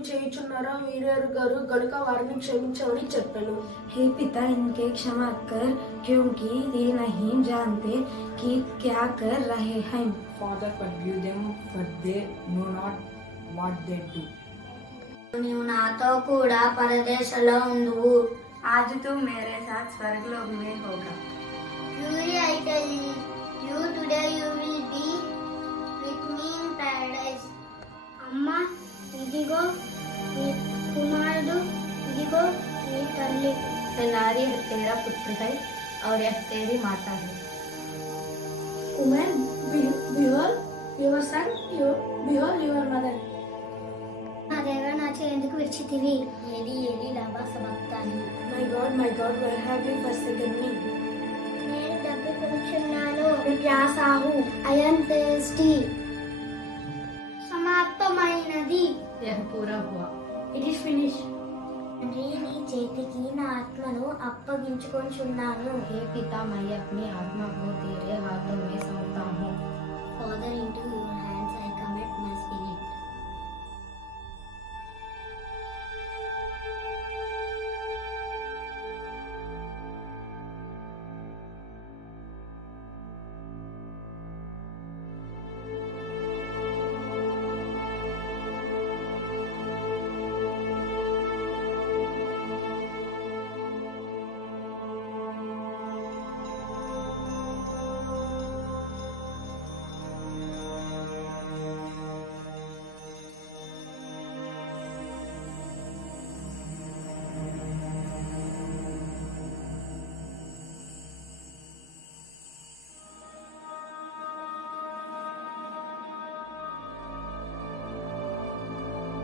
చేయుచున్నారో వీరెరుగరు గనుక వారిని క్షమించమని చెప్పాను हे पिता इनके क्षमा कर क्योंकि ये नहीं जानते कि क्या कर रहे हैं Father, forgive them, for they know not what they do. నీవు నాతో కూడా పరదేశంలో ఉండువు आज तू मेरे साथ स्वर्गलोक में होगा ఇదిగో నీ కుమారుడు ఇదిగో నీ తల్లి नारी तेरा पुत्र है और यह तेरी माता है woman behold your son behold your mother నా దేవ నా చేందుకు విడిచితివి ఏది ఏది లాభా సమర్థాన్ని my god my god why have you forsaken me నేను డబ్బు కొనుచున్నాను ప్యాసాహు ఐఎమ్ టేస్టీ సమాప్తమైనది यह पूरा हुआ ఇట్ ఈస్ ఫినిష్ తండ్రి నీ చేతికి నా ఆత్మను అప్పగించుకొంచున్నాను हे पिता मैं अपनी आत्मा को तेरे हाथों में